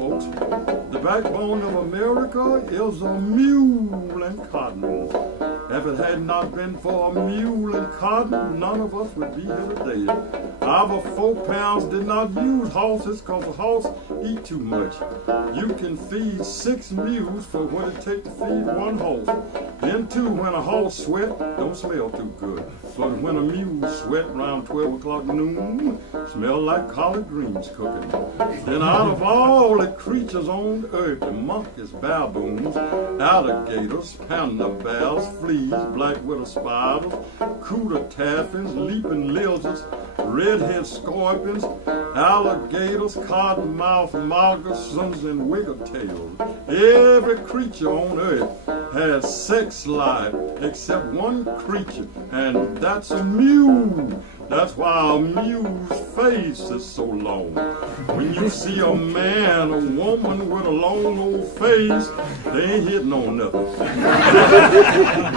folks. The backbone of America is a mule and cotton. If it had not been for a mule and cotton, none of us would be here today. Our foreparents did not use horses because a horse eat too much. You can feed 6 mules for what it takes to feed 1 horse. Then too, when a horse sweat, don't smell too good. But when a mule sweat around 12 o'clock noon, smell like collard greens cooking. Then out of all the creatures on earth, the monkeys, baboons, alligators, panda bears, fleas, black widow spiders, cooter taffins, leaping lizards, redhead scorpions, alligators, cottonmouth moccasins, and wiggletails. Every creature on earth has sex life except one creature, and that's a mule. That's why a mule's face is so long. When you see a man or woman with a long old face, they ain't hitting on nothing.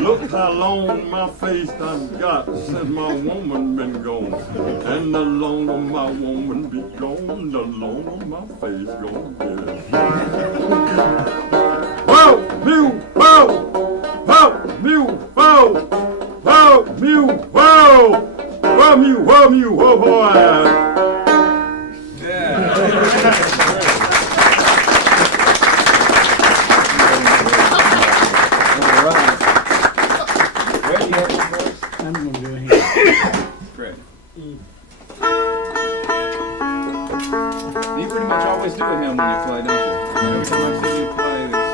Look how long my face done got since my woman been gone. And the longer my woman be gone, the longer my face gonna get. Whoa, mule, whoa! Whoa, mule, whoa! Whoa, mule, whoa! Whoa, mule, whoa, mule, whoa, boy! Yeah. All right. Ready yet, boys? I'm going to do it here. Great. You pretty much always do a hymn when you play, don't you? Every time I see you play, there's...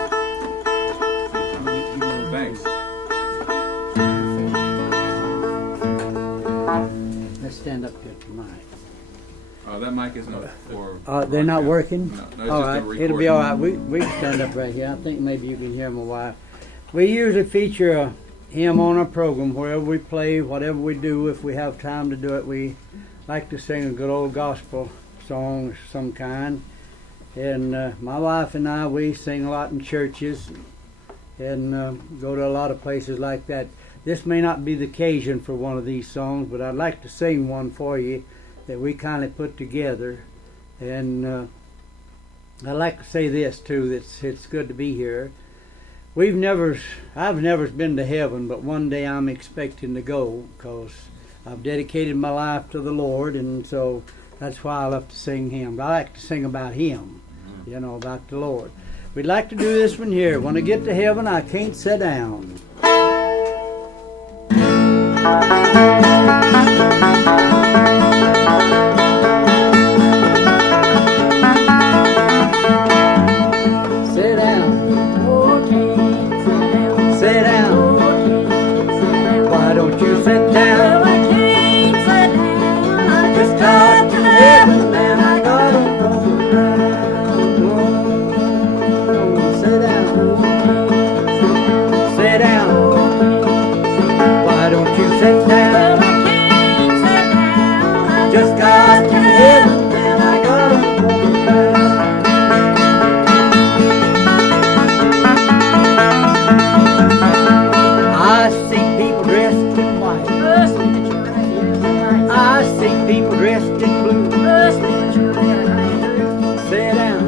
Thanks. Let's stand up here for mine. That mic is not for... They're not working? No, it's all just right, a it'll be all right. We can stand up right here. I think maybe you can hear my wife. We usually feature a hymn on our program wherever we play, whatever we do. If we have time to do it, we like to sing a good old gospel song of some kind. And my wife and I, we sing a lot in churches and go to a lot of places like that. This may not be the occasion for one of these songs, but I'd like to sing one for you that we kind of put together. And I'd like to say this too, that it's good to be here. I've never been to heaven, but one day I'm expecting to go because I've dedicated my life to the Lord, and so that's why I love to sing hymns. I like to sing about Him, about the Lord. We'd like to do this one here. When I get to heaven, I can't sit down. Sit down. Sit down. Why don't you sit down? I can't sit down. I just got to heaven and I gotta go around. Sit down. Sit down. Why don't you sit down? I can't sit down. I just got to heaven and I gotta go around. I see people dressed in white. I see people dressed in blue. Sit down.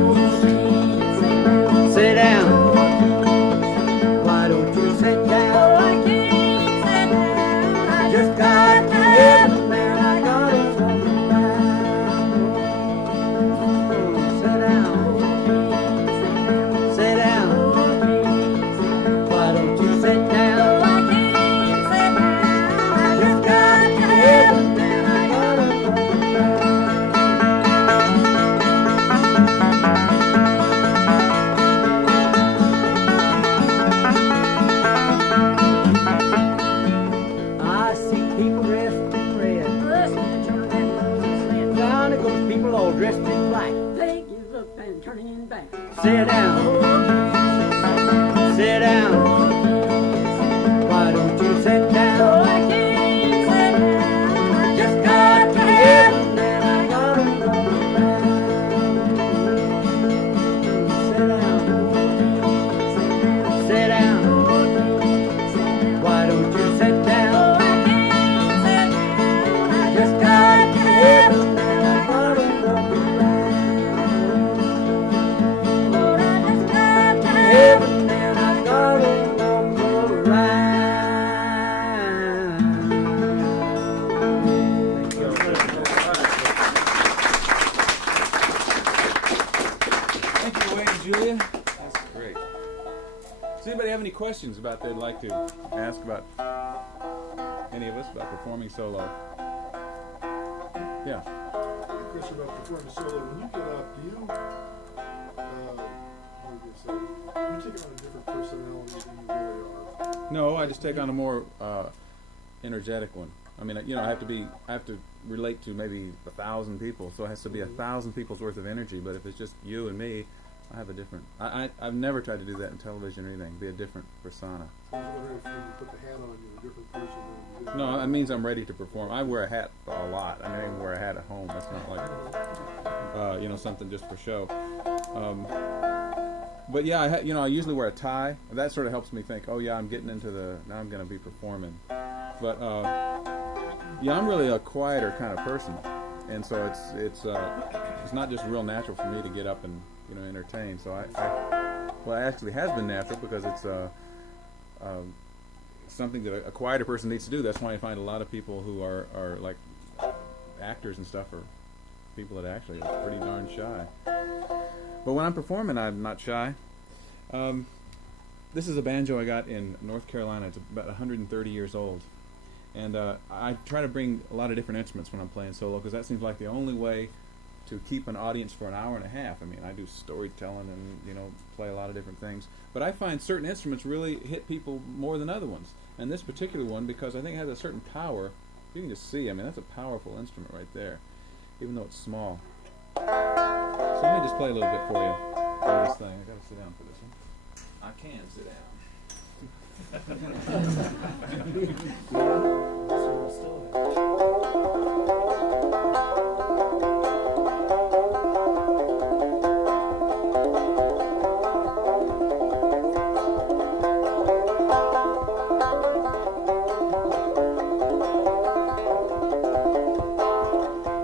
Sit down. Why don't you sit down? I can't sit down. I just got to heaven, man. I gotta go around. Sit down. Sit down. Why don't you sit down? I can't sit down. I just got to heaven, man. I gotta go around. I see people dressed in red. Down it goes people all dressed in black. They give up and turning back. Sit down. Sit down. Why don't you sit down? I can't sit down. I Just got to heaven and I gotta go around. Sit down. Sit down. Why don't you sit down? I can't sit down. I Just got to heaven and I gotta go around. Julia. That's great. Does anybody have any questions about they'd like to ask about any of us about performing solo? Yeah. A question about performing solo. When you get up, do you, what would you say? You take on a different personality than you really are. No, I just take on a more energetic one. I mean, I have to relate to maybe 1,000 people, so it has to be 1,000 people's worth of energy. But if it's just you and me, I have a different. I've never tried to do that in television or anything. Be a different persona. So I was wondering if when you put the hat on, you're a different person than you did. No, it means I'm ready to perform. I wear a hat a lot. I mean, I even wear a hat at home. That's not like something just for show. But yeah, I usually wear a tie. That sort of helps me think. Oh yeah, I'm getting into now I'm going to be performing. But yeah, I'm really a quieter kind of person, and so it's not just real natural for me to get up and entertain. So well, it actually has been natural because it's something that a quieter person needs to do. That's why I find a lot of people who are like actors and stuff are people that actually are pretty darn shy. But when I'm performing, I'm not shy. This is a banjo I got in North Carolina. It's about 130 years old. And I try to bring a lot of different instruments when I'm playing solo because that seems like the only way to keep an audience for an hour and a half. I mean, I do storytelling and, play a lot of different things. But I find certain instruments really hit people more than other ones. And this particular one, because I think it has a certain power, you can just see, I mean, that's a powerful instrument right there, even though it's small. So let me just play a little bit for you for this thing. I got to sit down for this one. I can sit down.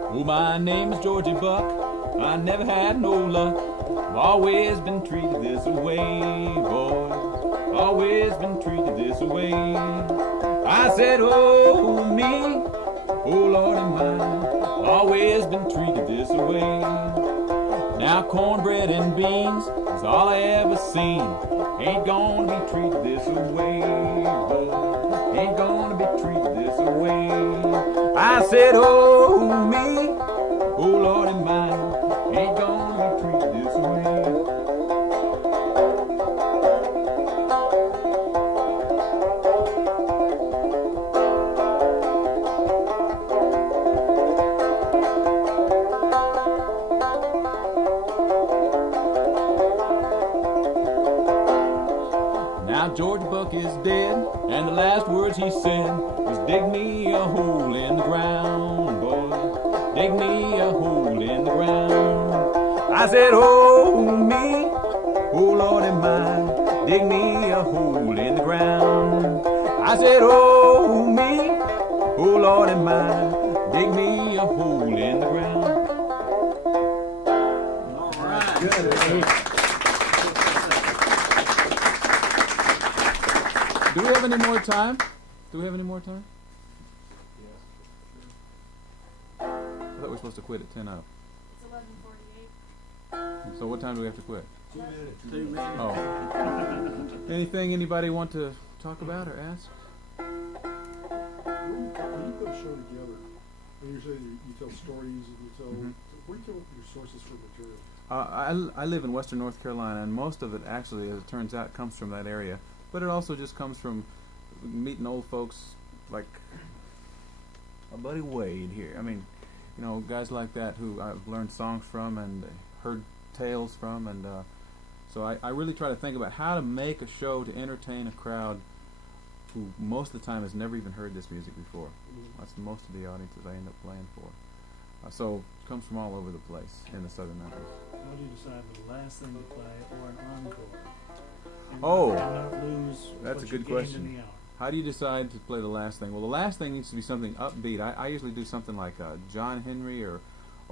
Oh, my name is Georgie Buck. I never had no luck. I've always been treated this way, boy. Always been treated this way. I said, oh me, oh Lordy mine, always been treated this way. Now cornbread and beans is all I ever seen. Ain't gonna be treated this way, boy. Ain't gonna be treated this way. I said, oh me, oh Lordy mine, ain't gonna be treated this way. George Buck is dead, and the last words he said was, dig me a hole in the ground, boy, dig me a hole in the ground. I said, oh me, oh Lordy mine, dig me a hole in the ground. I said, oh me, oh Lordy mine, dig me a hole in the ground. All right. Good. Do we have any more time? Do we have any more time? I thought we were supposed to quit at 10 up. It's 11:48. So what time do we have to quit? 2 minutes. 2 minutes. Oh. Anything anybody want to talk about or ask? When you put a show together, and you say you tell stories and you tell, where do you come up with your sources for material? I live in western North Carolina, and most of it actually, as it turns out, comes from that area. But it also just comes from meeting old folks like my buddy Wade here. I mean, guys like that who I've learned songs from and heard tales from. And so I really try to think about how to make a show to entertain a crowd who most of the time has never even heard this music before. That's most of the audiences I end up playing for. So it comes from all over the place in the Southern Mountains. How do you decide the last thing to play or an encore? And Oh, not lose that's what a you good gained question. in the hour? How do you decide to play the last thing? Well, the last thing needs to be something upbeat. I usually do something like John Henry or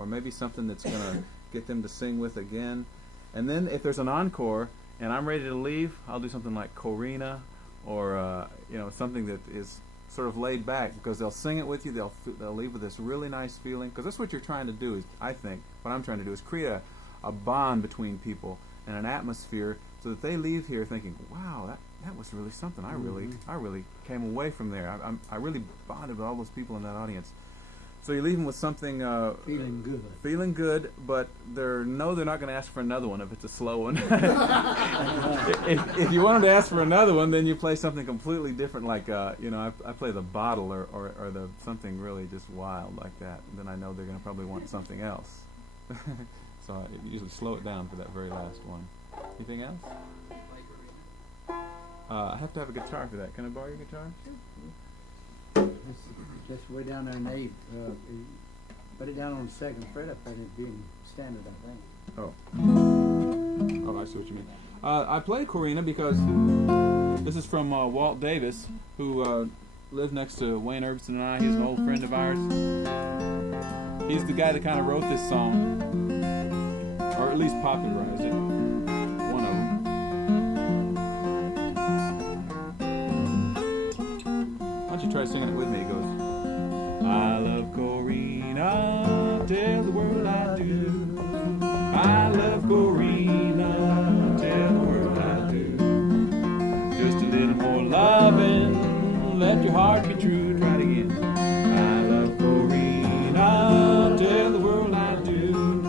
maybe something that's going to get them to sing with again. And then if there's an encore and I'm ready to leave, I'll do something like Corina or something that is sort of laid back because they'll sing it with you. They'll leave with this really nice feeling because that's what you're trying to do. I think what I'm trying to do is create a bond between people. and an atmosphere, so that they leave here thinking, wow, that was really something. I really came away from there. I really bonded with all those people in that audience. So you leave them with something feeling good, but they're not going to ask for another one if it's a slow one. if you want them to ask for another one, then you play something completely different, like I play the bottle or the something really just wild like that. And then I know they're going to probably want something else. So I usually slow it down for that very last one. Anything else? I have to have a guitar for that. Can I borrow your guitar? Just way down there in A. Put it down on the second fret up there, and it'd be in standard, I think. Oh, I see what you mean. I play Corina because this is from Walt Davis, who lived next to Wayne Ergson and I. He's an old friend of ours. He's the guy that kind of wrote this song, or at least popularized it. One of them. Why don't you try singing it with me? It goes, I love Corina, tell the world I do. I love Corina, tell the world I do. Just a little more loving, let your heart be true. Try it again. I love Corina, tell the world I do.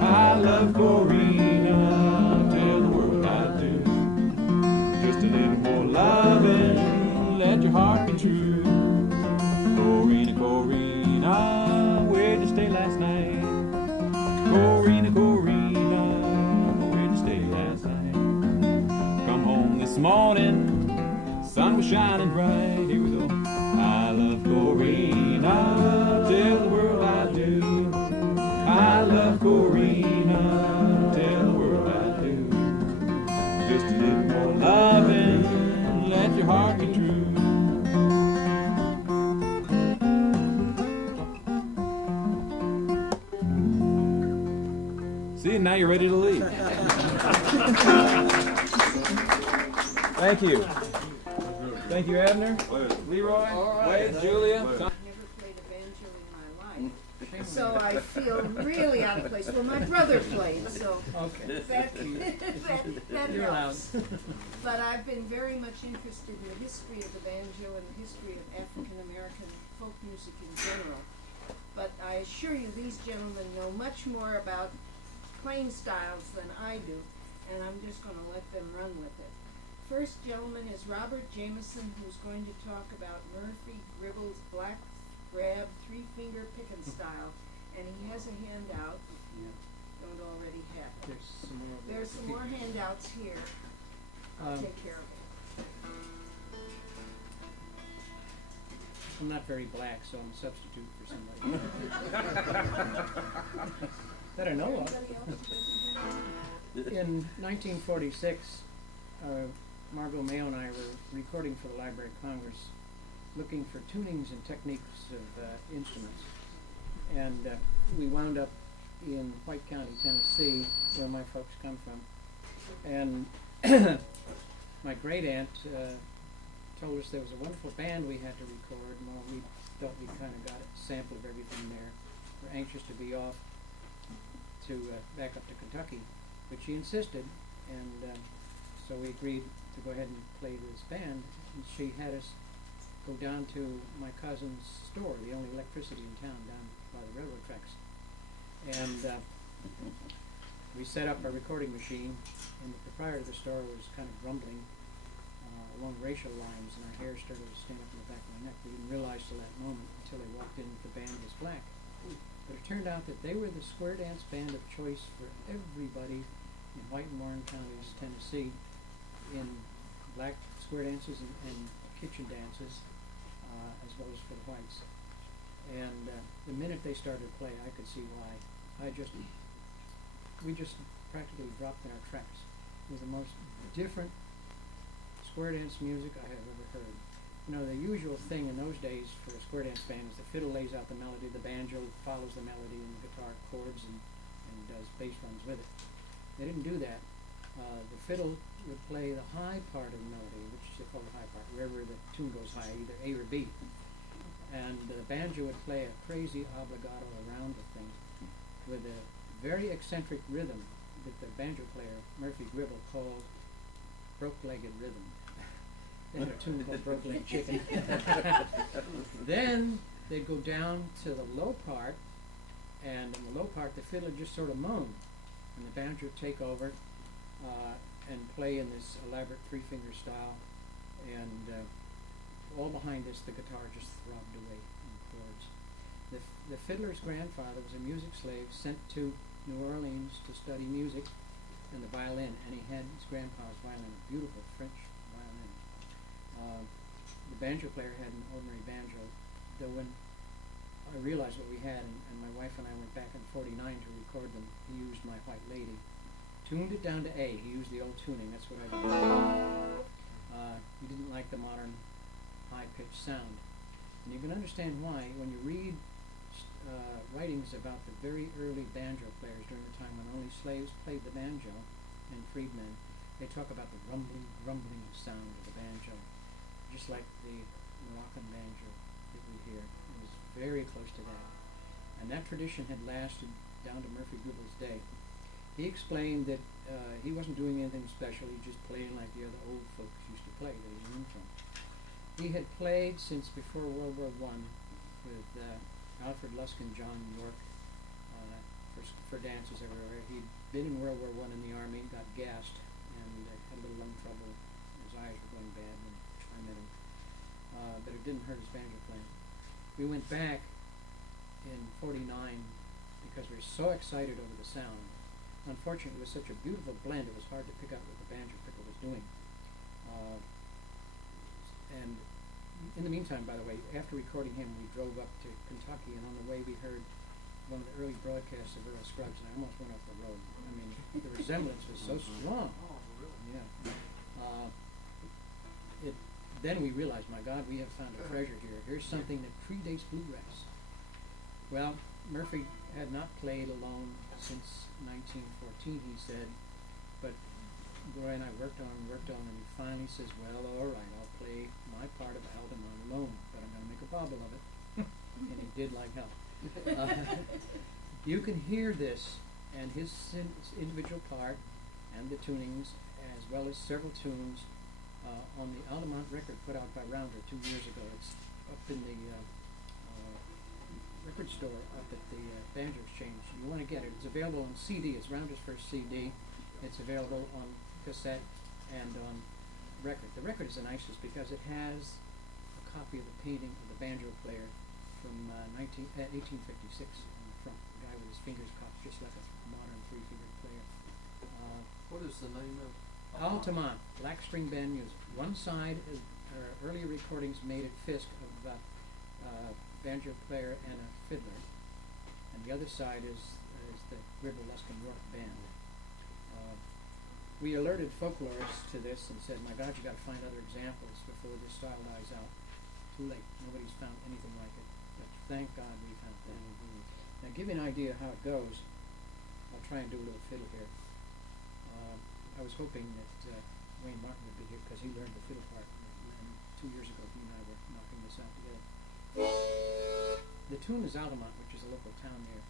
I love Corina, tell the world I do. Just a little more loving, let your heart be true. Corina, Corina, where'd you stay last night? Corina, Corina, where'd you stay last night? Come home this morning, sun was shining bright. Here we go. I love Corina, tell the world I do. I love Corina, tell the world I do. Just a little more loving, let your heart be true. See, now you're ready to leave. Thank you. Thank you, Abner, Leroy, Wade, Julia. Never played a banjo in my life, so I feel really out of place. Well, my brother played, so that helps. But I've been very much interested in the history of the banjo and the history of African American folk music in general. But I assure you, these gentlemen know much more about playing styles than I do, and I'm just going to let them run with it. First gentleman is Robert Jamieson, who's going to talk about Murphy Gribble's black grab three-finger pickin' style, and he has a handout if you don't already have it. There's some more handouts here. I'll take care of it. I'm not very black, so I'm a substitute for somebody that I know of. In 1946, Margot Mayo and I were recording for the Library of Congress, looking for tunings and techniques of instruments. And we wound up in White County, Tennessee, where my folks come from. And my great aunt told us there was a wonderful band we had to record, and well, we felt we kind of got a sample of everything there. We're anxious to be off to back up to Kentucky, but she insisted, and so we agreed to go ahead and play this band. And she had us go down to my cousin's store, the only electricity in town, down by the railroad tracks. And we set up our recording machine, and the proprietor of the store was kind of grumbling along racial lines, and our hair started to stand up in the back of my neck. We didn't realize till that moment, until they walked in, that the band was black. But it turned out that they were the square dance band of choice for everybody in White and Warren counties, Tennessee, in black square dances and kitchen dances, as well as for the whites. And the minute they started to play, I could see why. We just practically dropped in our tracks. It was the most different square dance music I have ever heard. You know, the usual thing in those days for a square dance band is the fiddle lays out the melody, the banjo follows the melody, and the guitar chords and does bass drums with it. They didn't do that. The fiddle would play the high part of the melody, which they call the high part, wherever the tune goes high, either A or B. And the banjo would play a crazy obligato around the thing with a very eccentric rhythm that the banjo player, Murphy Gribble, called Broke-Legged Rhythm. They had a tune called Broke-Legged Chicken. Then they'd go down to the low part, and in the low part the fiddler just sort of moaned, and the banjo would take over and play in this elaborate three-finger style, and all behind this the guitar just throbbed away in chords. The fiddler's grandfather was a music slave sent to New Orleans to study music and the violin, and he had his grandpa's violin, a beautiful French violin. The banjo player had an ordinary banjo, though when I realized what we had, and my wife and I went back in '49 to record them, he used My White Lady, tuned it down to A. He used the old tuning, that's what I did. He didn't like the modern high-pitched sound. And you can understand why when you read writings about the very early banjo players during the time when only slaves played the banjo and freedmen. They talk about the rumbling sound of the banjo, just like the Moroccan banjo that we hear. It was very close to that. And that tradition had lasted down to Murphy Gribble's day. He explained that he wasn't doing anything special, he just played like the other old folks used to play that he learned from. He had played since before World War I with Alfred Lusk and John York for dances everywhere. He'd been in World War I in the Army, got gassed, and had a little lung trouble. His eyes were going bad when I met him. But it didn't hurt his banjo playing. We went back in '49 because we were so excited over the sound. Unfortunately, it was such a beautiful blend, it was hard to pick out what the banjo picker was doing. And in the meantime, by the way, after recording him, we drove up to Kentucky, and on the way we heard one of the early broadcasts of Earl Scruggs, and I almost went off the road. I mean, the resemblance was so strong. Oh, really? Yeah. Then we realized, my God, we have found a treasure here. Here's something that predates bluegrass. Well, Murphy had not played alone since 1914, he said, but Roy and I worked on, and he finally says, well, all right, I'll play my part of Altamont alone, but I'm going to make a bauble of it. And he did like hell. You can hear this, and his individual part, and the tunings, as well as several tunes, on the Altamont record put out by Rounder 2 years ago. It's up in the record store up at the Banjo Exchange. You want to get it. It's available on CD. It's Rounder's first CD. It's available on cassette and on record. The record is the nicest because it has a copy of the painting of the banjo player from 1856 on the front. The guy with his fingers crossed, just like a modern three-fingered player. What is the name of? Altamont, black string band music. One side is earlier recordings made at Fisk of banjo player and a fiddler, and the other side is the Gribble, Lusk and York band. We alerted folklorists to this and said, my God, you got to find other examples before this style dies out. Too late. Nobody's found anything like it. But thank God we found that. Now, give you an idea how it goes. I'll try and do a little fiddle here. I was hoping that Wayne Martin would be here because he learned the fiddle part. And 2 years ago, he and I were knocking this out together. The tune is Altamont, which is a local town here.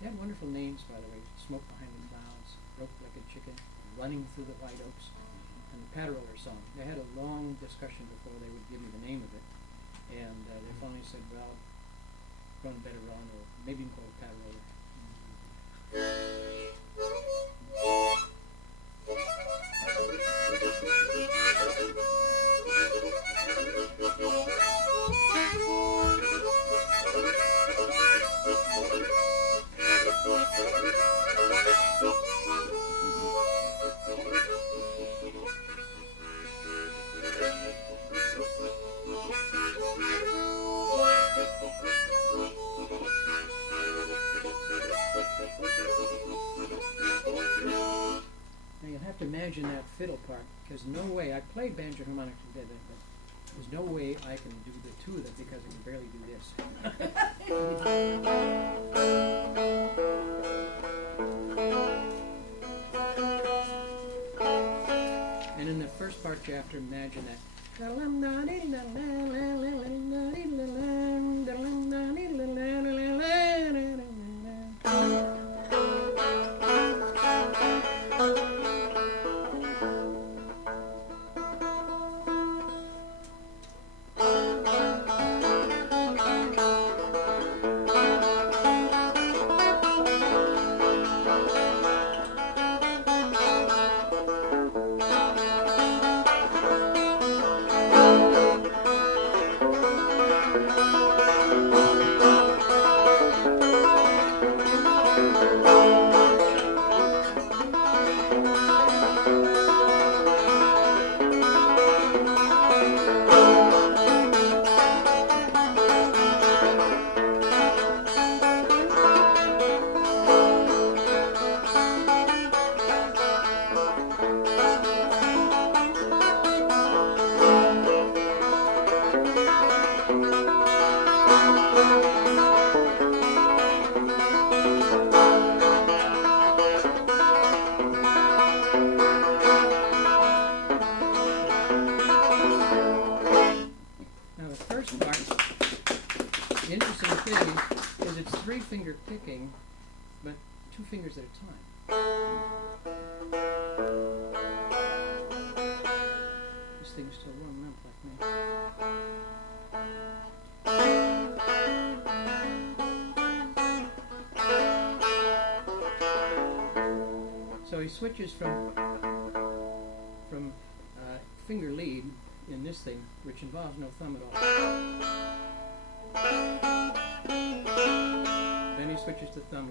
They had wonderful names, by the way. Smoke Behind the Clouds, Broke Like a Chicken, Running Through the White Oaks, and the Patter-Roller song. They had a long discussion before they would give me the name of it. And they finally said, well, Run Better Run, or maybe you can call it Patter-Roller. Now you'll have to imagine that fiddle part, because no way, I played banjo harmonic together, but there's no way I can do the two of them because I can barely do this. And in the first part you have to imagine that. Now the first part, the interesting thing is it's 3-finger picking, but 2 fingers at a time. This thing's still warming up like me. So he switches from finger lead in this thing, which involves no thumb at all. Then he switches to thumb.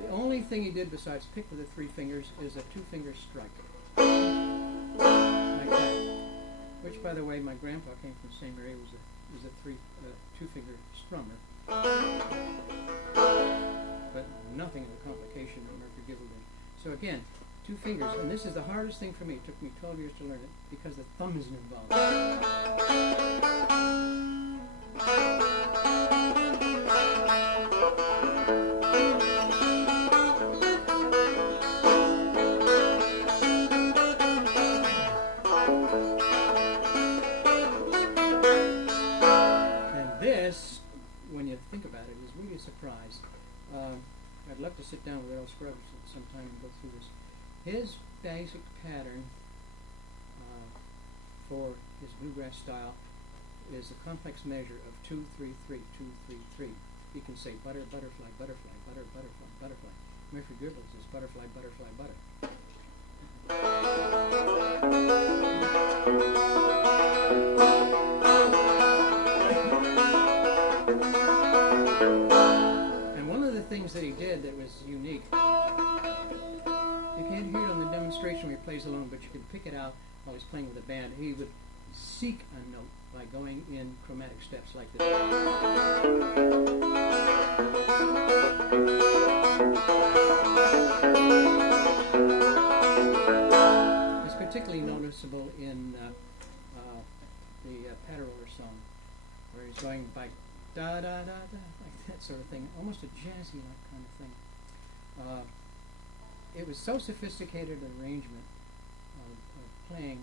The only thing he did besides pick with the 3 fingers is a 2-finger strike. Like that. Which, by the way, my grandpa came from the same area, was a 2-finger strummer. But nothing of the complication that Murphy Gibble did. So again, 2 fingers, and this is the hardest thing for me. It took me 12 years to learn it because the thumb isn't involved. When you think about it, is really a surprise. I'd love to sit down with Earl Scruggs sometime and go through this. His basic pattern for his bluegrass style is a complex measure of 2, 3, 3, 2, 3, 3. He can say butter, butterfly, butterfly, butter, butterfly, butterfly. Murphy Gribble says butterfly, butterfly, butter. And one of the things that he did that was unique, you can't hear it on the demonstration where he plays alone, but you can pick it out while he's playing with a band. He would seek a note by going in chromatic steps like this. It's particularly noticeable in the Patter-Roller song, where he's going by da da da da, like that sort of thing, almost a jazzy-like kind of thing. It was so sophisticated an arrangement of playing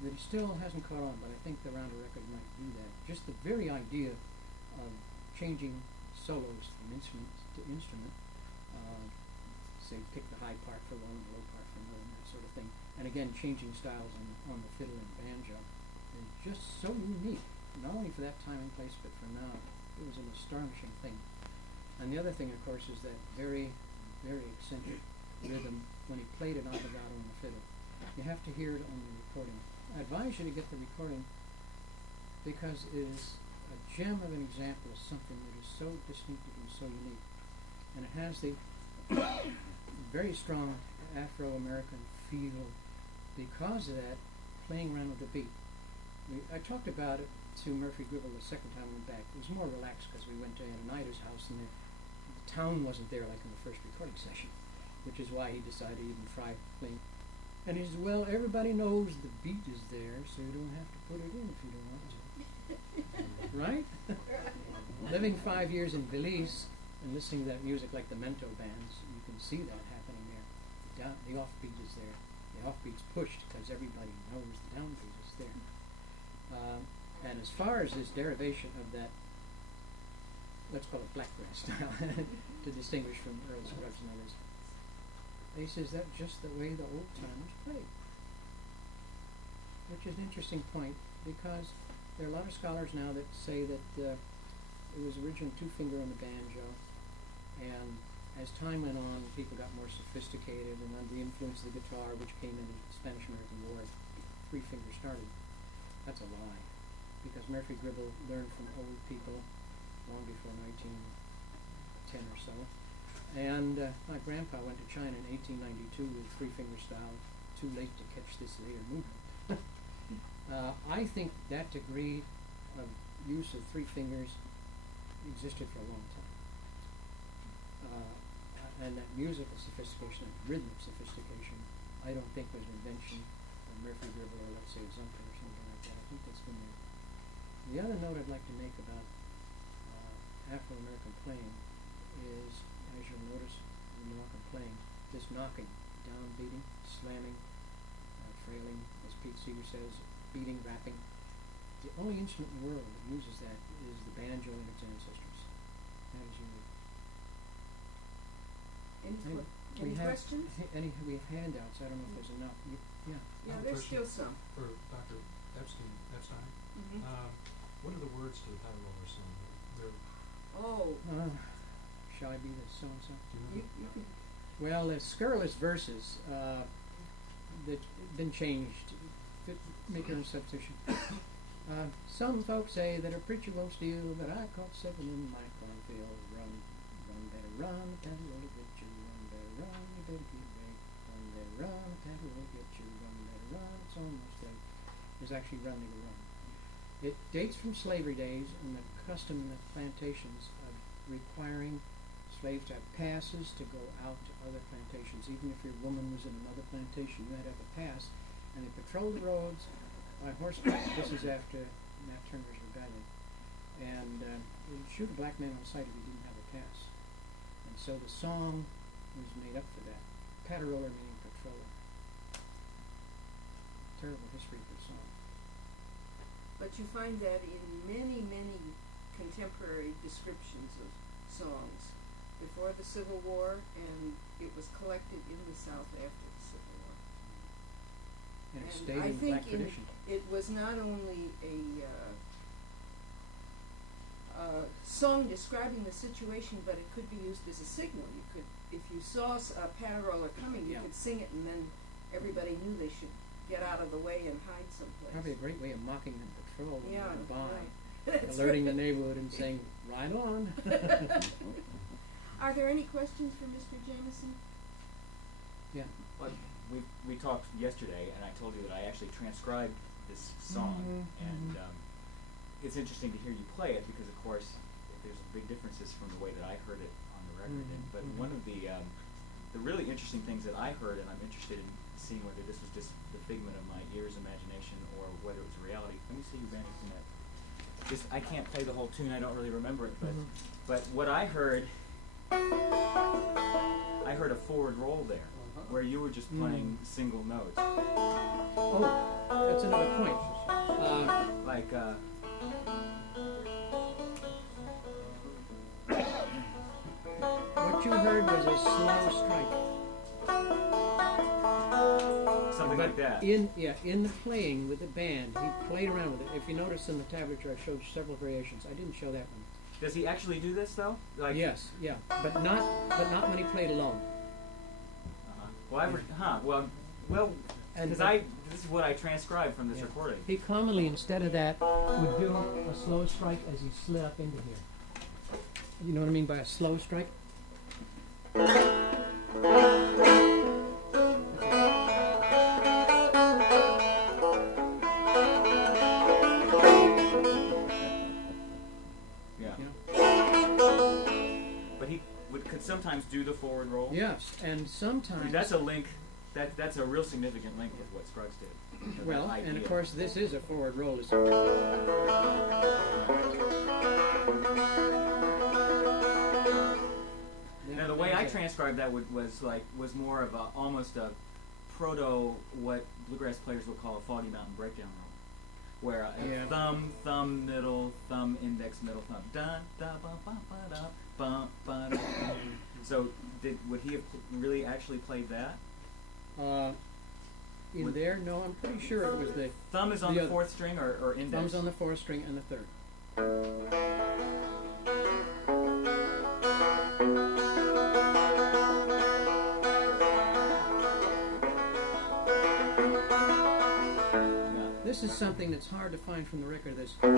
that it still hasn't caught on, but I think the Rounder record might do that. Just the very idea of changing solos from instrument to instrument, say pick the high part for one, the low part for another, and that sort of thing. And again, changing styles on the fiddle and banjo is just so unique, not only for that time and place, but for now. It was an astonishing thing. And the other thing, of course, is that very, very eccentric rhythm when he played it on the legato on the fiddle. You have to hear it on the recording. I advise you to get the recording because it is a gem of an example of something that is so distinctive and so unique. And it has the very strong Afro-American feel because of that playing around with the beat. I talked about it to Murphy Gribble the second time we went back. It was more relaxed because we went to Ananida's house and the town wasn't there like in the first recording session, which is why he decided to even try playing. And he says, well, everybody knows the beat is there, so you don't have to put it in if you don't want to. Right? Living 5 years in Belize and listening to that music like the Mento bands, you can see that happening there. The offbeat is there. The offbeat's pushed because everybody knows the downbeat is there. And as far as this derivation of that, let's call it blackgrass style, to distinguish from Earl Scruggs and others, he says that's just the way the old timers played. Which is an interesting point because there are a lot of scholars now that say that it was originally 2-finger on the banjo, and as time went on, people got more sophisticated, and under the influence of the guitar, which came in the Spanish-American War, 3-finger started. That's a lie, because Murphy Gribble learned from old people long before 1910 or so. And my grandpa went to China in 1892 with 3-finger style, too late to catch this later movement. I think that degree of use of three fingers existed for a long time. And that musical sophistication and rhythmic sophistication, I don't think was an invention of Murphy Dribble or let's say Zumper or something like that. I think that's been there. The other note I'd like to make about Afro-American playing is, as you'll notice in Moroccan playing, this knocking, downbeating, slamming, frailing, as Pete Seeger says, beating, rapping. The only instrument in the world that uses that is the banjo and its ancestors. That is unique. Any questions? We have handouts. I don't know if there's enough. Yeah. Yeah, there's still some. For Dr. Epstein. Mhm. What are the words to the Paddle Roller song? They're, Oh, Shall I be the so-and-so? do you know? you can, Well, the scurrilous verses that been changed. Make your own substitution. Some folks say that a preacher won't steal, but I caught seven in my cornfield. Run, run, better run, the cattle will get you. Run, better run, you better get away. Run, better run, the cattle will get you. Run, better run, it's almost late. There's actually run, nigger, run. It dates from slavery days and the custom in the plantations of requiring slaves to have passes to go out to other plantations. Even if your woman was in another plantation, you had to have a pass. And they patrolled the roads by horseback. This is after Nat Turner's rebellion. And you'd shoot a black man on sight if he didn't have a pass. And so the song was made up for that. Pateroller meaning patroller. Terrible history for a song. but you find that in many, many contemporary descriptions of songs before the Civil War, and it was collected in the South after the Civil War. And it And stayed I in think black tradition. it was not only a song describing the situation, but it could be used as a signal. You could, if you saw a pateroller coming, you Yeah. could sing it, and then everybody knew they should get out of the way and hide someplace. Probably a great way of mocking the patrol when Yeah, they went by. right. That's Alerting the right. neighborhood and saying, "Ride on." Are there any questions for Mr. Jamieson? Yeah. Well, we talked yesterday, and I told you that I actually transcribed this song, and it's interesting to hear you play it because, of course, there's big differences from the way that I heard it on the record. But one of the really interesting things that I heard, and I'm interested in seeing whether this was just the figment of my ears' imagination or whether it was reality. Let me see you banding that. Just I can't play the whole tune. I don't really remember it, but what I heard a forward roll there, where you were just playing single notes. Oh, that's another point. Like What you heard was a slow strike. something like that. In the playing with the band, he played around with it. If you notice in the tablature, I showed several variations. I didn't show that one. Does he actually do this though? Like Yes, yeah, but not when he played alone. Well, And because this is what I transcribed from this recording. He commonly, instead of that, would do a slow strike as he slid up into here. You know what I mean by a slow strike? Yeah. You know? But he could sometimes do the forward roll. Yes, and sometimes. That's a link. That's a real significant link with what Scruggs did. So Well, that and of idea. course this is a forward roll. Now the way I transcribed that was more of almost a proto what bluegrass players would call a foggy mountain breakdown roll, where Yeah. thumb middle thumb index middle thumb dun da bum bum ba da bum ba da. So would he have really actually played that? In there, no, I'm pretty sure it was the Thumb is on The the other- fourth string or index. thumbs on the fourth string and the third. Yeah. This is something that's hard to find from the record. This Yeah.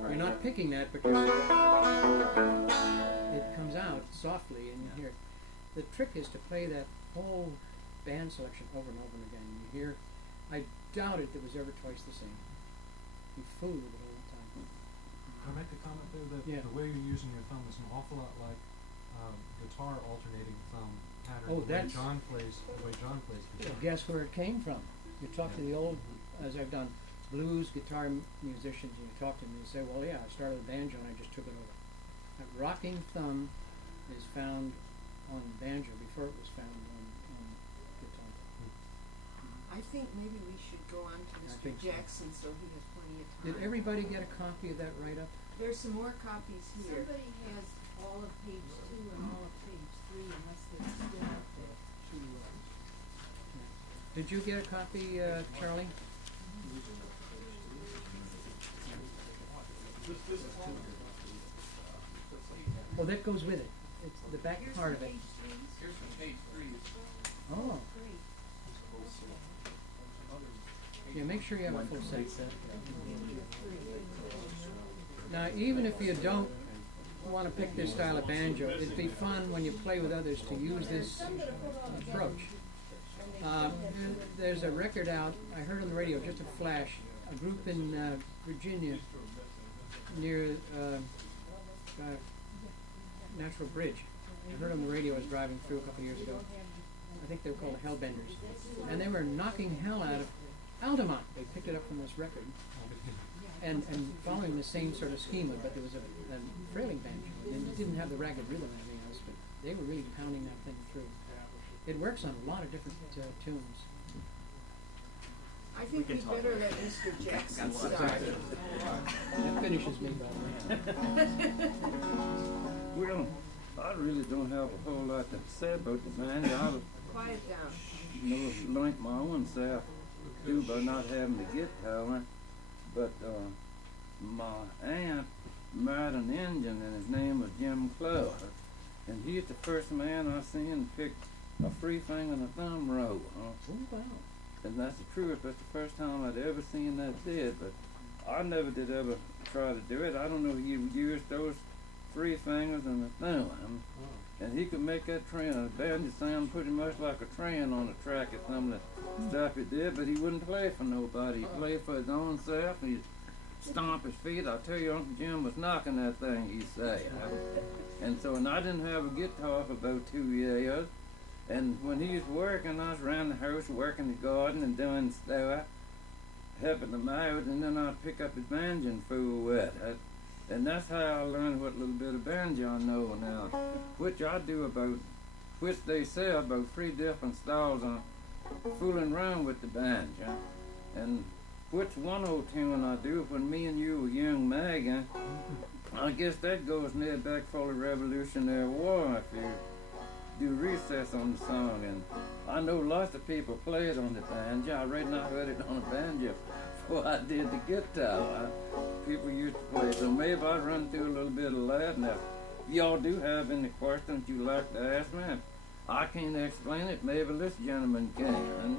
Right. you're not picking that because it comes out softly and you hear it. The trick is to play that whole band selection over and over again. You hear I doubt it was ever twice the same. He fooled with it all the time. Can I make the comment there that Yeah. the way you're using your thumb is an awful lot like guitar alternating thumb pattern. Oh, the way that's- John plays guitar. Guess where it came from? You talk to the old, as I've done, blues guitar musicians, and you talk to them and you say, well, yeah, I started with banjo and I just took it over. That rocking thumb is found on banjo before it was found on guitar. I think maybe we should go on to I Mr. think so. Jackson so he has plenty of time. Did everybody get a copy of that write-up? There's some more copies here. Somebody has all of page 2 and all of page 3 unless they're still up there. Did you get a copy, Charlie? Oh, that goes with it. It's the back Here's part the of it. page 3s. Here's from page 3. Oh, yeah, make sure you have a full set. Now, even if you don't want to pick this style of banjo, it'd be fun when you play with others to use this approach. There's a record out, I heard on the radio, just a flash, a group in Virginia near Natural Bridge. I heard on the radio, I was driving through a couple years ago. I think they were called the Hellbenders. And they were knocking hell out of Altamont. They picked it up from this record. And following the same sort of schema, but there was a frailing banjo. And it didn't have the ragged rhythm and everything else, but they were really pounding that thing through. It works on a lot of different tunes. I think we better let Mr. Jackson start. It finishes me, by the way. Well, I really don't have a whole lot to say about the banjo. Quiet down. I learned my own self too by not having the guitar. But my aunt married an Indian and his name was Jim Clough. And he's the first man I seen pick a free finger and a thumb roll. Oh, wow. And that's the truth. That's the first time I'd ever seen that did. But I never did ever try to do it. I don't know, he used those three fingers and a thumb. And he could make that train, a banjo sound pretty much like a train on the track at some of the stuff he did, but he wouldn't play for nobody. He played for his own self. He'd stomp his feet. I'll tell you, Uncle Jim was knocking that thing, he'd say. And so, and I didn't have a guitar for about 2 years. And when he was working, I was around the house working the garden and doing stuff, helping him out, and then I'd pick up his banjo and fool with it. And that's how I learned what little bit of banjo I know now, which I do about, which they say about 3 different styles on fooling around with the banjo. And which one old tune I do when me and you were young Maggie, I guess that goes near back for the Revolutionary War if you do recess on the song. And I know lots of people play it on the banjo. I already not heard it on the banjo before I did the guitar. People used to play, so maybe I run through a little bit of that. Now, if y'all do have any questions you'd like to ask me, I can't explain it. Maybe this gentleman can.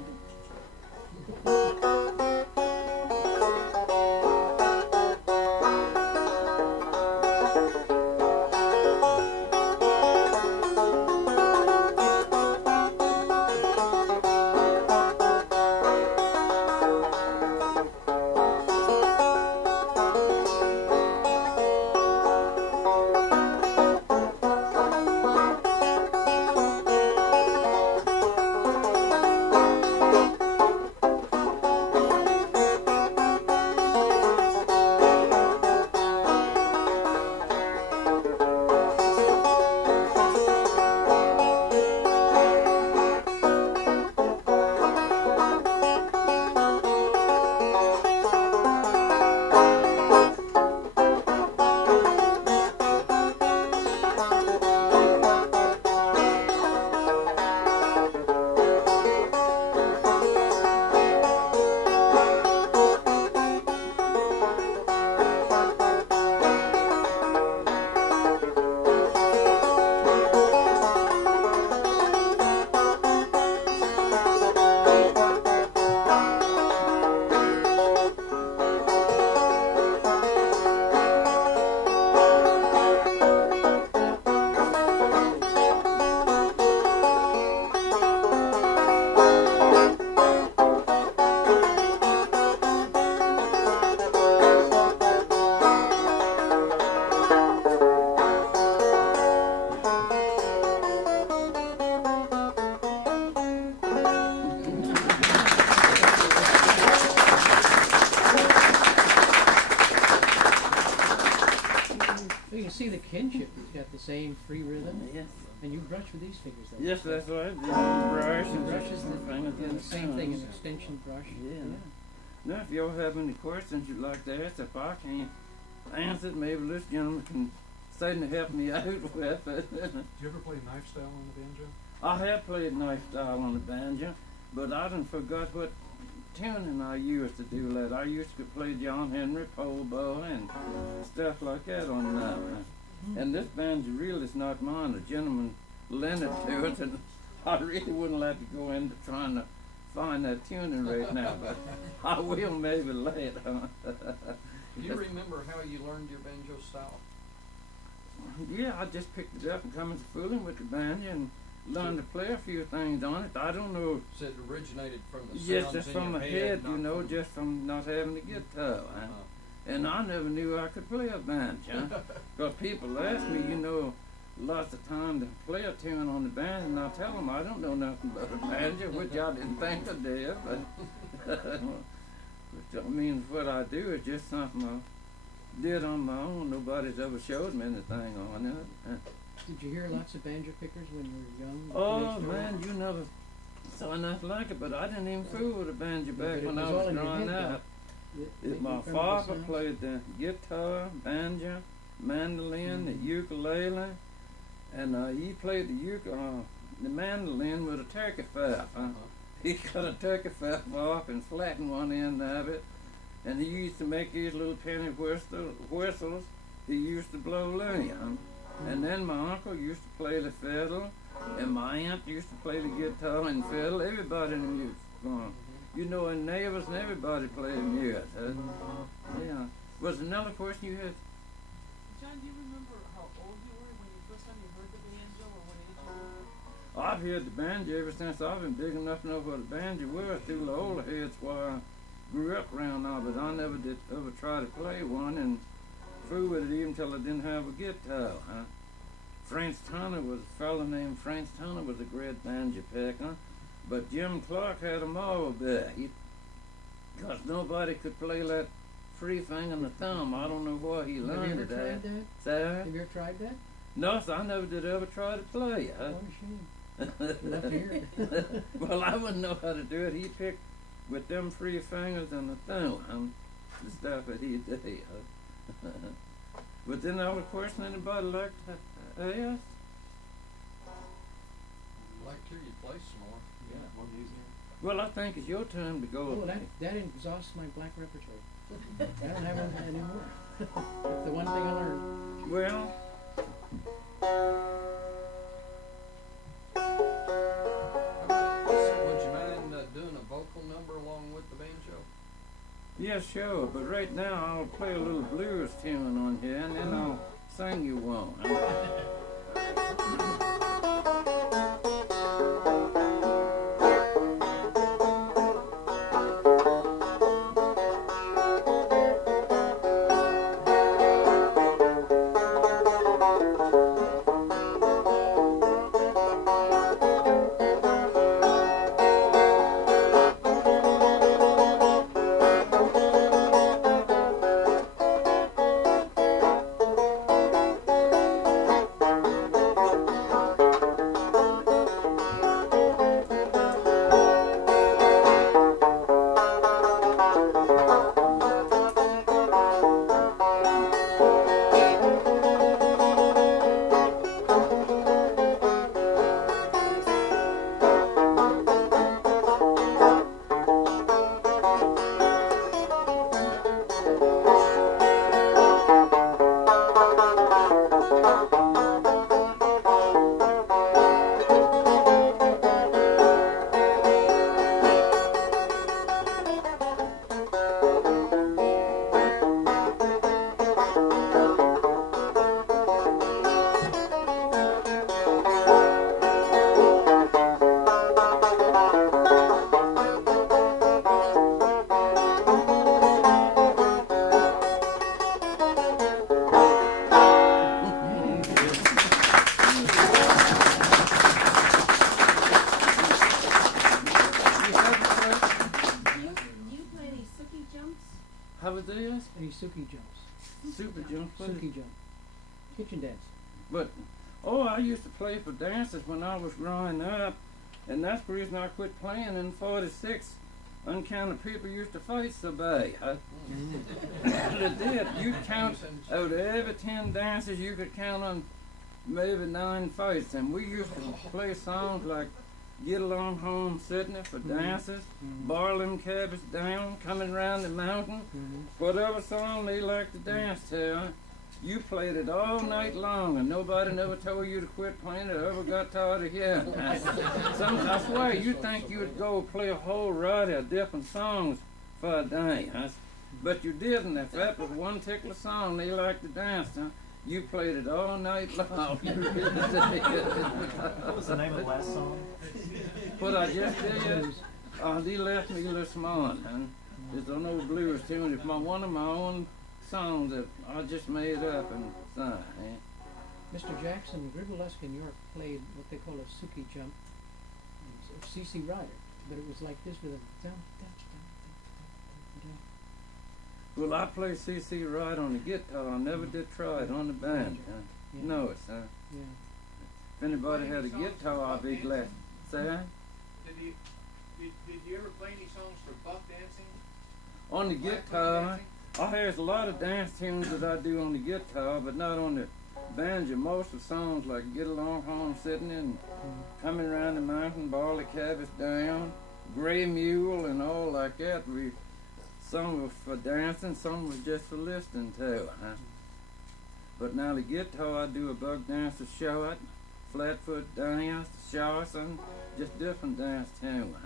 see the kinship. It's got the same free rhythm. Yes. And you brush with these fingers, though. Yes, that's right. Brush The and brush is the same thing, an Yeah. extension brush. Now, if y'all have any questions you'd like to ask, if I can't answer it, maybe this gentleman can say to help me out with it. Did you ever play knife style on the banjo? I have played knife style on the banjo, but I done forgot what tuning I used to do that. I used to play John Henry, pole bow, and stuff like that on that one. And this banjo reel is not mine. A gentleman lent it to us, and I really wouldn't like to go into trying to find that tuning right now, but I will maybe later. Do you remember how you learned your banjo style? Yeah, I just picked it up and come into fooling with the banjo and learned to play a few things on it. I don't know. So it originated from the Yes, sounds just in from your the head, head, not you know, from- just from not having a guitar. And I never knew I could play a banjo. But people ask me, you know, lots of time to play a tune on the banjo, and I tell them I don't know nothing about a banjo, which I didn't think I did. But which means what I do is just something I did on my own. Nobody's ever showed me anything on it. Did you hear lots of banjo pickers when you were young? Oh man, you never saw nothing like it. But I didn't even fool with a banjo but back it when was I all was in your growing head, up. My the father sounds? played the guitar, banjo, mandolin, the ukulele, and he played the mandolin with a turkey feather. He cut a turkey feather off and flattened one end of it, and he used to make these little penny whistles he used to blow loony on. And then my uncle used to play the fiddle, and my aunt used to play the guitar and fiddle. Everybody in the music gone. You know, and neighbors and everybody played music. Yeah. Was there another question you had? John, do you remember how old you were when you first time you heard the banjo, or what age you were? I've heard the banjo ever since I've been big enough to know what a banjo was through the older heads where I grew up around now, but I never did ever try to play one and fool with it even till I didn't have a guitar. Franz Turner was a fellow named Franz Turner was a great banjo picker, but Jim Clark had them all there. Because nobody could play that free finger and the thumb. I don't know why he Have you learned ever it. tried that? Sir? Have you ever tried that? No, sir, I never did ever try to play. What a shame. Love to hear it. Well, I wouldn't know how to do it. He picked with them free fingers and the thumb, the stuff that he did. But then I would question anybody like to ask. I'd like to hear you play some more. Yeah, more music. Well, I think it's your time to go. Oh, that exhausts my black repertoire. I don't have one anymore. That's the one thing I learned. Well, Would you mind doing a vocal number along with the banjo? yeah, sure. But right now I'll play a little blues tune on here, and then I'll sing you one. Any Suki jumps? Super jump. What is Suki jump. kitchen dance. But, I used to play for dances when I was growing up, and that's the reason I quit playing in '46. Uncounted people used to fight so bad. It did. You'd count out of every 10 dances, you could count on maybe 9 fights, and we used to play songs like Get Along Home Sydney for dances, Boil Them Cabbages Down, Coming Round the Mountain, whatever song they liked to dance to. You played it all night long, and nobody never told you to quit playing it or ever got tired of hearing. I swear, you'd think you'd go play a whole variety of different songs for a dance, but you didn't. If that was one particular song they liked to dance to, you played it all night long. What was the name of the last song? What I just did, they left me this morning. It's an old blues tune. It's one of my own songs that I just made up and sung. Mr. Jackson, Gribbleesque in York played what they call a Suki jump, C.C. Ryder, but it was like this with a jump, jump, jump, jump. Well, I play C.C. Ryder on the guitar. I never did try it on the banjo. Yeah. No, it's Yeah. if anybody had a guitar, I'd be glad. Say that? Did you ever play any songs for buck dancing? On the guitar, there's a lot of dance tunes that I do on the guitar, but not on the banjo. Most of the songs like Get Along Home Sydney and Coming Round the Mountain, Boil the Cabbages Down, Gray Mule and all like that. Some were for dancing, some were just for listening to. But now the guitar, I do a buck dance, a short, flatfoot dance, shorts, and just different dance tunes.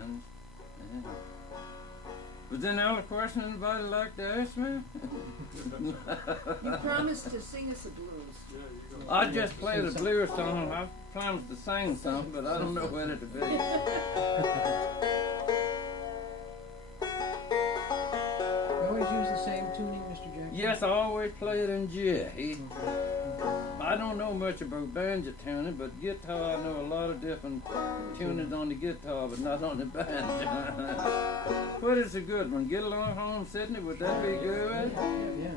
Was there no other question anybody like to ask me? You promised to sing us a blues. I just played a blues song. I promised to sing something, but I don't know when it to be. You always use the same tuning, Mr. Jackson? Yes, I always play it in G. I don't know much about banjo tuning, but guitar I know a lot of different tunings on the guitar, but not on the banjo. What is a good one? Get Along Home Sydney, would that be good? Yeah.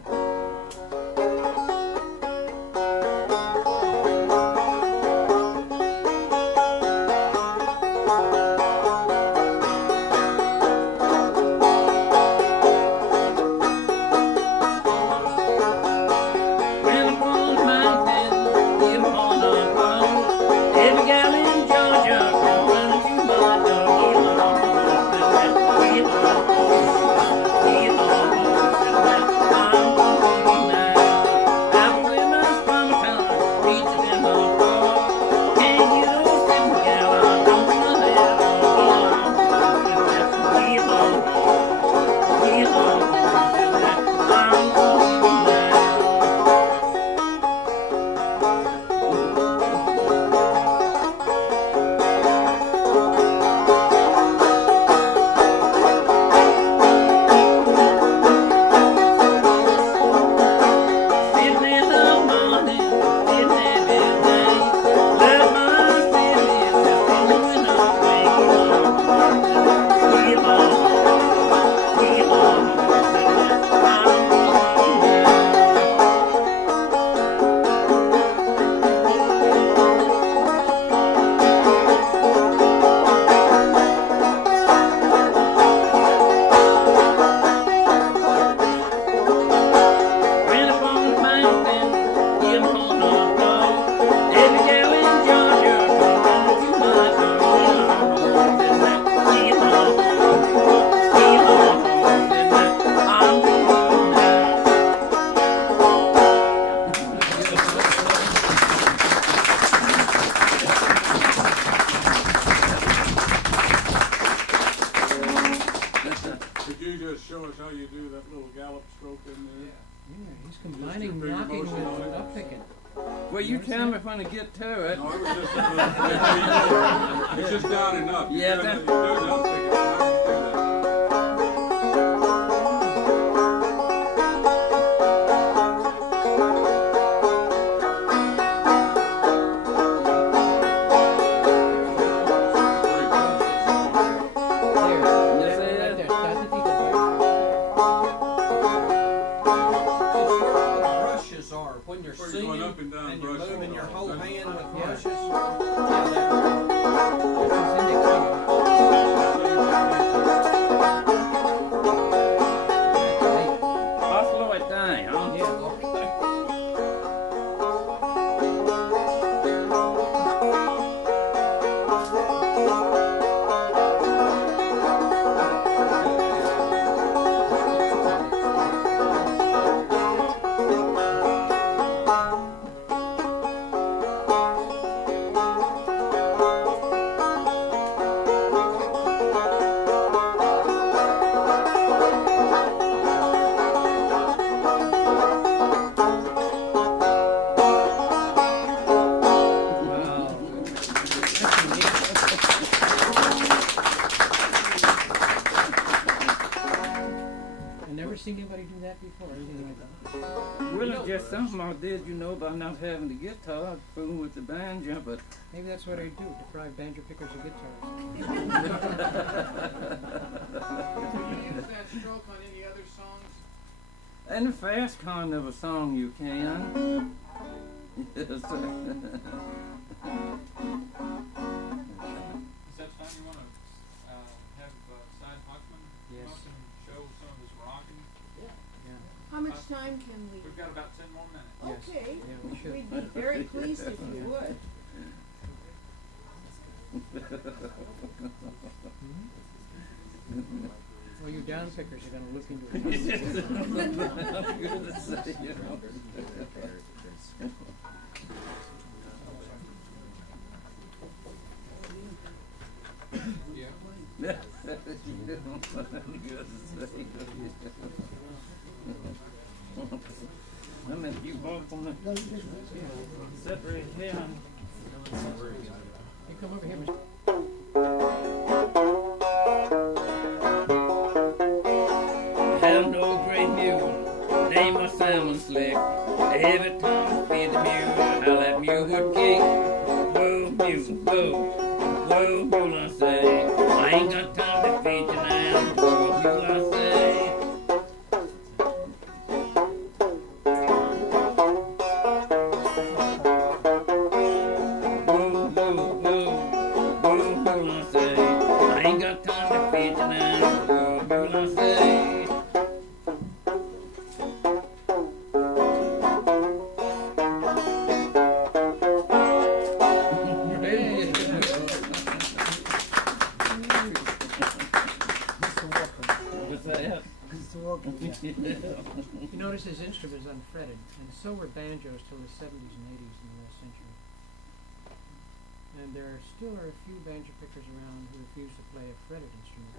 Well, you tell me when to get to it. No, it was just it's just down enough. Yeah, you that's... do When you're you're Where you're singing going up and down and you're brushing moving it your off, whole don't you? hand with Yeah. brushes. I'll slow it down, huh? I've never seen anybody do that before, anything like that. Well, it's just something I did, by not having the guitar, fooling with the banjo, but Maybe that's what I do, deprive banjo pickers of guitars. Do you use that stroke on any other songs? and the fast kind of a song you can. Yes. Is that time you want to have Side Hakmoun Yes. come up and show some of his rocking? How much time can we? We've got about 10 more minutes. Yes. Okay, Yeah, we should. we'd be very pleased if you would. Well, you down pickers are gonna look into it. I'm gonna say, you know. Yeah. I mean, you both on the set right here. You come over here, Mr. Have no great mule, name was Salmon Slick. Every time I feed the mule, how that mule would kick. Whoa, mule, whoa, whoa, mule, I say. I ain't got time to feed you now. Whoa, mule, I say. Whoa, whoa, whoa, whoa, mule, I say. I ain't got time to feed you now. Whoa, mule, I say. What's that? You notice his instrument is unfretted, and so were banjos till the 70s and 80s in the last century. And there still are a few banjo pickers around who refuse to play a fretted instrument.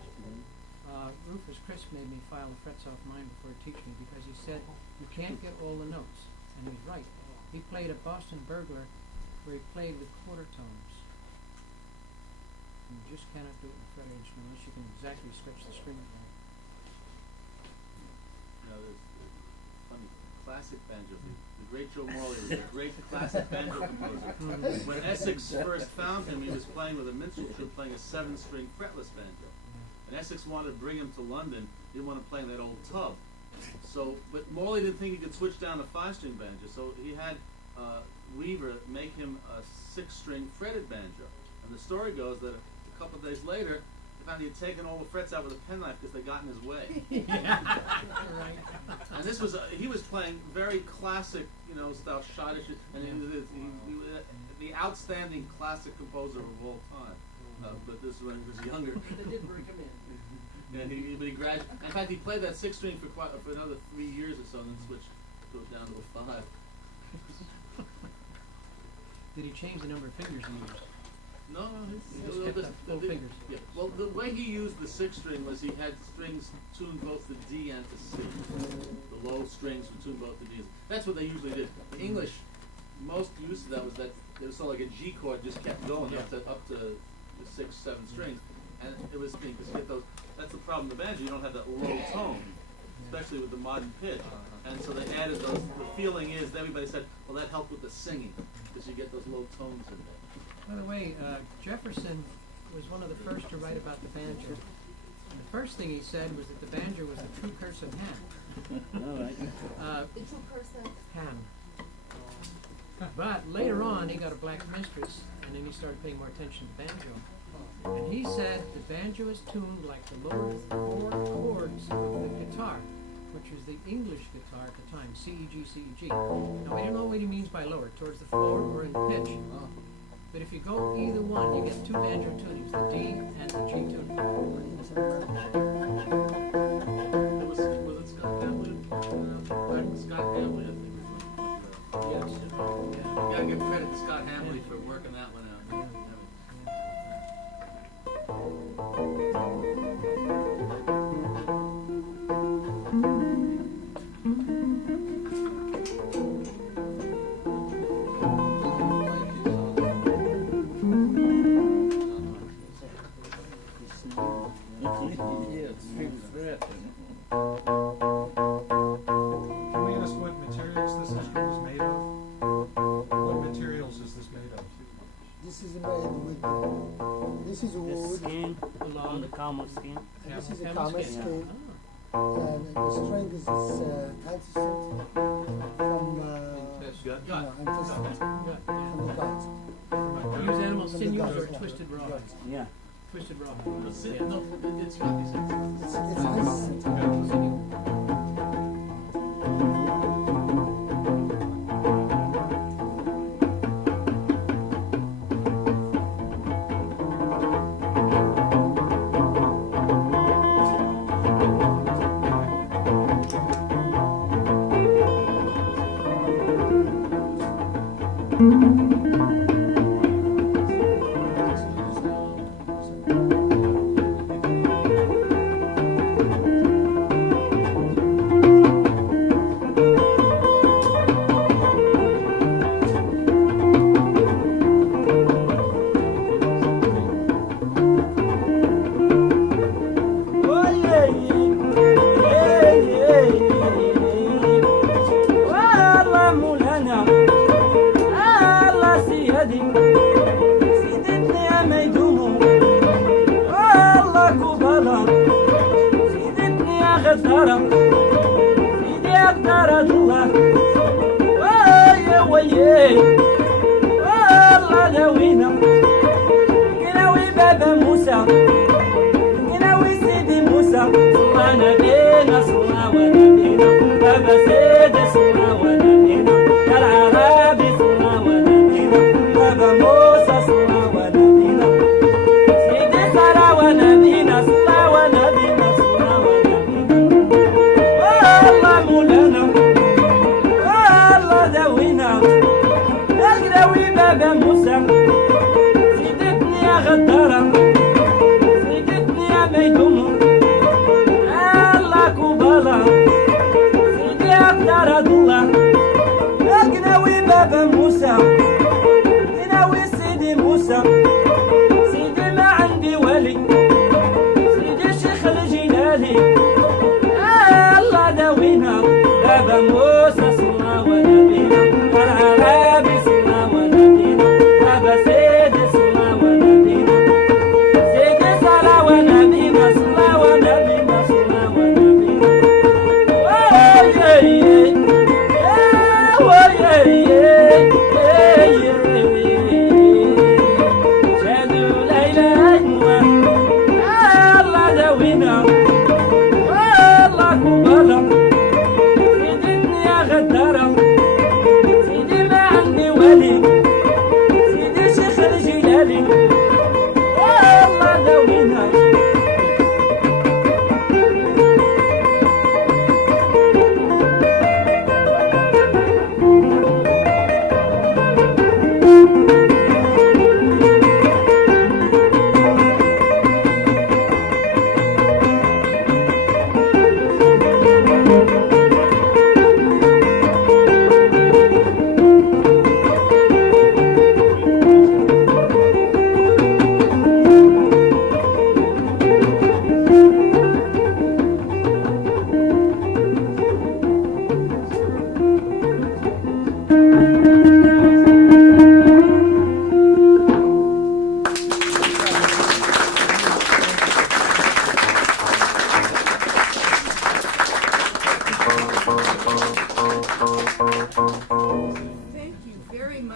Rufus Chris made me file the frets off mine before teaching me because he said, you can't get all the notes. And he was right. He played a Boston burglar where he played with quarter tones. And you just cannot do it in a fretted instrument unless you can exactly stretch the string. You know, there's funny classic banjo. The great Joe Morley was a great classic banjo composer. When Essex first found him, he was playing with a minstrel troupe playing a 7-string fretless banjo. And Essex wanted to bring him to London. He didn't want to play in that old tub. So, but Morley didn't think he could switch down to 5-string banjo. So he had Weaver make him a 6-string fretted banjo. And the story goes that a couple of days later, they found he had taken all the frets out with a penknife because they got in his way. Right. And this was he was playing very classic, style Schottish, and he was the outstanding classic composer of all time. But this is when he was younger. They did bring him in. And but he graduated. In fact, he played that 6-string for another 3 years or so, and then switched goes down to a 5. Did he change the number of fingers he used? No, He just kept the full fingers. Yeah. Well, the way he used the 6-string was he had strings tuned both to D and to C. The low strings were tuned both to D. That's what they usually did. The English, most use of that was that it was sort of like a G chord, just kept going up to the 6, 7 strings, and it was because you get those. That's the problem with the banjo. You don't have that low tone, especially with the modern pitch. And so they added those. The feeling is that everybody said, well, that helped with the singing because you get those low tones in there. By the way, Jefferson was one of the first to write about the banjo. The first thing he said was that the banjo was the true curse of Ham. All right. The true curse of Ham. But later on, he got a black mistress, and then he started paying more attention to banjo. And he said the banjo is tuned like the lower four chords of the guitar, which was the English guitar at the time, C, E, G, C, E, G. Now, I don't know what he means by lower, towards the floor or in pitch. But if you go either one, you get two banjo tunings, the D and the G tuning. Was it Scott Hamlet? Scott Hamlet, I think. Yes. You gotta give credit to Scott Hamlet for working that one out. Can we ask what materials this instrument is made of? What materials is this made of? This is made with, this is The wood, skin, on the camel skin. this is a Camel camel skin. skin, and the string is antiseptic from, from the gut. Use animal From the sinews gut, or yeah. twisted raw. Gut. Yeah. Twisted raw. No, it's not these. It's antiseptic.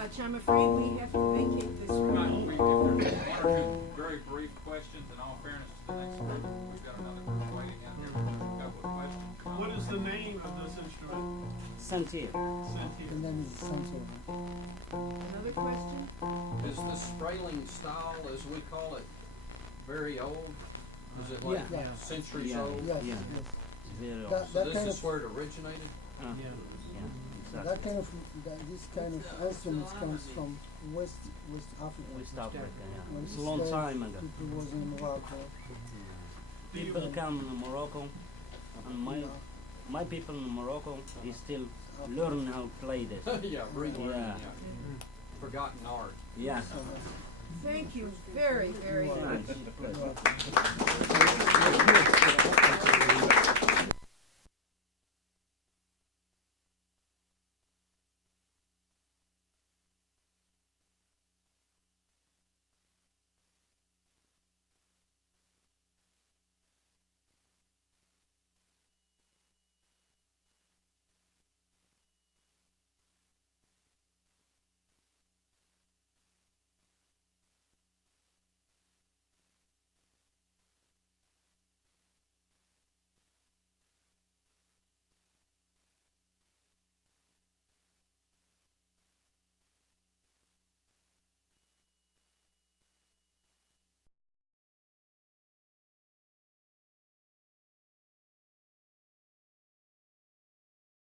much. I'm afraid we have to vacate this room. Right, if there's one or two very brief questions, in all fairness to the next group, we've got another group waiting out here with a couple of questions. What is the name of this instrument? Sensier. And then it's something. Another question? Is this Sprayling style, as we call it, very old? Is it like Yeah. centuries Yeah. old? Yes, Yeah. yes. Very old. That, So that this kind is of, where it originated? Yeah. that Exactly. kind of, this kind of instruments comes from West Africa. West Africa, yeah. When It's a long slave time ago. people was in Morocco. People come in Morocco, and my people in Morocco, they still learn how to play this. Yeah, relearning, Yeah. Forgotten art. Yeah. Thank you very, very much. Thanks.